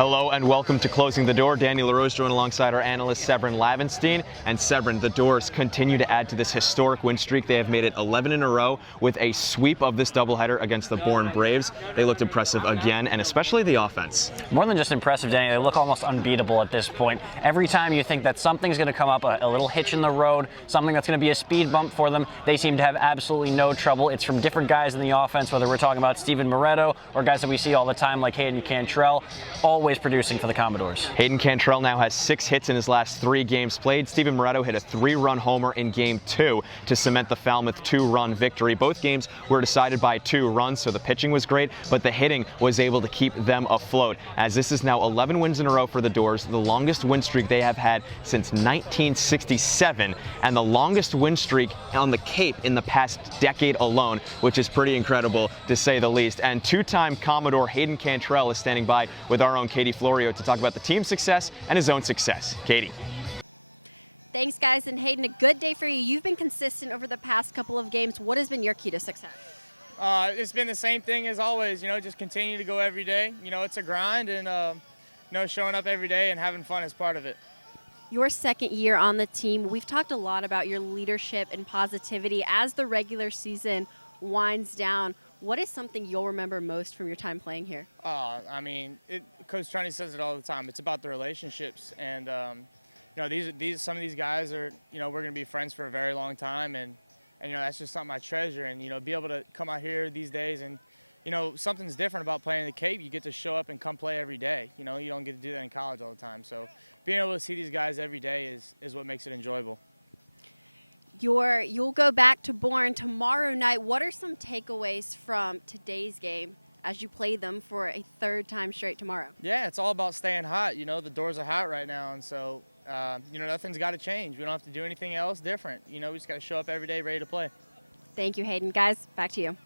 Hello and welcome to Closing the Door. Danny LaRose joined alongside our analyst Severin Lavenstein. And Severin, the Doors continue to add to this historic win streak. They have made it 11 in a row with a sweep of this doubleheader against the Bourne Braves. They looked impressive again, and especially the offense. More than just impressive, Danny, they look almost unbeatable at this point. Every time you think that something's going to come up, a little hitch in the road, something that's going to be a speed bump for them, they seem to have absolutely no trouble. It's from different guys in the offense, whether we're talking about Steven Moretto or guys that we see all the time like Hayden Cantrell, always producing for the Commodores. Hayden Cantrell now has 6 hits in his last 3 games played. Steven Moretto hit a 3-run homer in Game 2 to cement the Falmouth 2-run victory. Both games were decided by 2 runs, so the pitching was great, but the hitting was able to keep them afloat, as this is now 11 wins in a row for the Doors, the longest win streak they have had since 1967, and the longest win streak on the Cape in the past decade alone, which is pretty incredible to say the least. And 2-time Commodore Hayden Cantrell is standing by with our own Katie Florio to talk about the team's success and his own success. Katie. Thanks, guys. And Hayden, a good day for you. You've been consistent over the past couple of games. What has been your key to success? It's been the same thing as always, just continue to go every day. It's a grind, and, showing up every day and having fun is part of it. Your second year on the team, we've talked a lot about your leadership and positivity as the regular season winds down. What is something you'll remember most from your time playing here? Coach Trunny says it all the time. It's about the relationships, and some of these guys are, we're going to be friends for a very long time, and that's just something I treasure. And be able to come out here these days, and something's different about playing the Cape. You get to show up and come play every day. You don't get to do that in college all the time. So being able to see these guys every day is what makes it enjoyable. You'll go back to Bourne tomorrow night. What are some takeaways from today's game as you play them for a 3rd time straight tomorrow? Yeah, it's all about staying hot. The Doors are hot right now, and so nothing's got to change. We don't have to do anything else different. We just got to show up every day ready to play. Thank you, Hayden. Guys, back to you.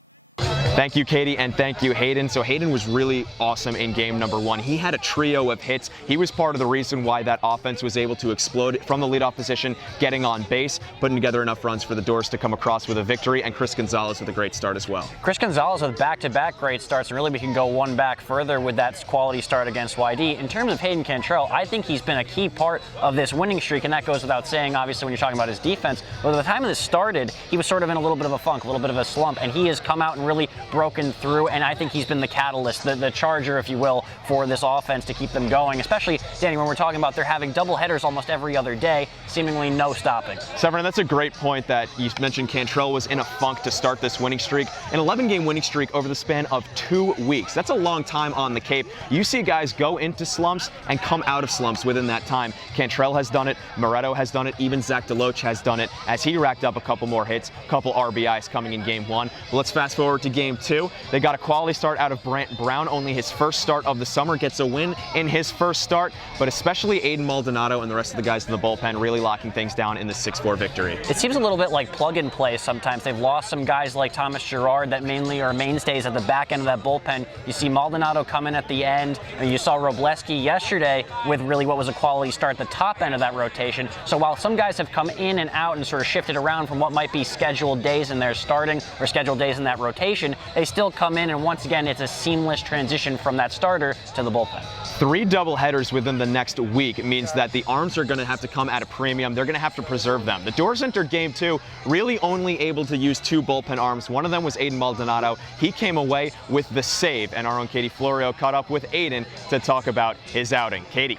Thank you, Katie, and thank you, Hayden. So Hayden was really awesome in game number 1. He had a trio of hits. He was part of the reason why that offense was able to explode from the leadoff position, getting on base, putting together enough runs for the Doors to come across with a victory, and Chris Gonzalez with a great start as well. Chris Gonzalez with back-to-back great starts, and really we can go one back further with that quality start against YD. In terms of Hayden Cantrell, I think he's been a key part of this winning streak, and that goes without saying, obviously, when you're talking about his defense. But by the time this started, he was sort of in a little bit of a funk, a little bit of a slump, and he has come out and really broken through, and I think he's been the catalyst, the charger, if you will, for this offense to keep them going, especially, Danny, when we're talking about they're having double headers almost every other day, seemingly no stopping. Severin, that's a great point that you mentioned. Cantrell was in a funk to start this winning streak, an 11-game winning streak over the span of 2 weeks. That's a long time on the Cape. You see guys go into slumps and come out of slumps within that time. Cantrell has done it, Moretto has done it, even Zach DeLoach has done it, as he racked up a couple more hits, a couple RBIs coming in game 1. But let's fast forward to game 2. They got a quality start out of Brant Brown, only his first start of the summer, gets a win in his first start, but especially Aiden Maldonado and the rest of the guys in the bullpen really locking things down in the 6-4 victory. It seems a little bit like plug and play sometimes. They've lost some guys like Thomas Girard that mainly are mainstays at the back end of that bullpen. You see Maldonado come in at the end, and you saw Robleski yesterday with really what was a quality start at the top end of that rotation. So while some guys have come in and out and sort of shifted around from what might be scheduled days in their starting or scheduled days in that rotation, they still come in, and once again it's a seamless transition from that starter to the bullpen. 3 doubleheaders within the next week means that the arms are going to have to come at a premium. They're going to have to preserve them. The Doors entered game 2 really only able to use 2 bullpen arms. One of them was Aiden Maldonado. He came away with the save, and our own Katie Florio caught up with Aiden to talk about his outing. Katie.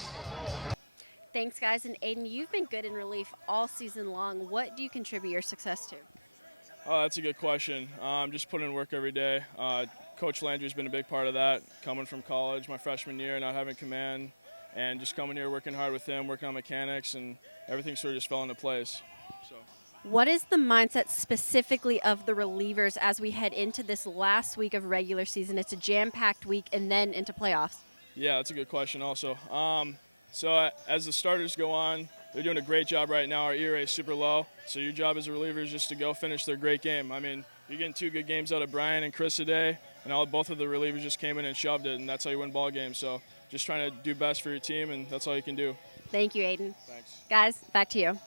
Thanks, guys. And Aiden, you've been good in relief all season long. What do you contribute your success to? Oh, that's a good question. Just putting in work every day. Coach Landry's been a big part of that, coming from college my freshman year, not having command, and just coming here, working hard with him, working on mechanics, and everything sort of just fell into place. So. What is the mindset specifically of the relievers as we head into this last week of regular season? It's a jam-packed week and then into playoffs. Yeah, that's a good question also. So as the starters go on, they're doing a great job right now. Our ERA is super low, so your job as a reliever is just to go finish their great game. I mean, you're getting 2 good games out of Brian and Chris today, and both of the relievers just came in and shoved it, and that's how you win ball games. So just trying to do best for your team, and that's all you can do. Thank you, Aiden. Thanks. Guys, back to you.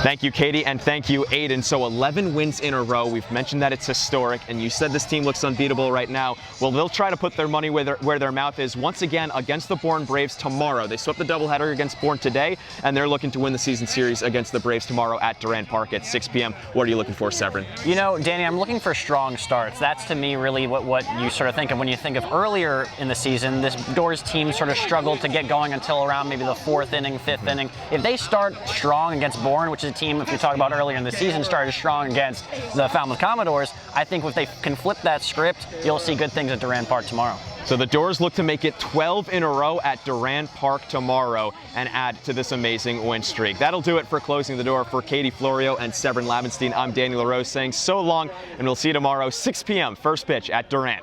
Thank you, Katie, and thank you, Aiden. So 11 wins in a row. We've mentioned that it's historic, and you said this team looks unbeatable right now. Well, they'll try to put their money where their mouth is once again against the Bourne Braves tomorrow. They swept the doubleheader against Bourne today, and they're looking to win the season series against the Braves tomorrow at Dore Park at 6 p.m. What are you looking for, Severin? You know, Danny, I'm looking for strong starts. That's to me really what you sort of think of when you think of earlier in the season. This Dore's team sort of struggled to get going until around maybe the 4th inning, 5th inning. If they start strong against Bourne, which is a team, if you talk about earlier in the season, started strong against the Falmouth Commodores, I think if they can flip that script, you'll see good things at Dore Park tomorrow. So the Dores look to make it 12 in a row at Dore Park tomorrow and add to this amazing win streak. That'll do it for Closing the Door. For Katie Florio and Severin Labenstein, I'm Daniel LaRose saying so long, and we'll see you tomorrow, 6 p.m. first pitch at Dore.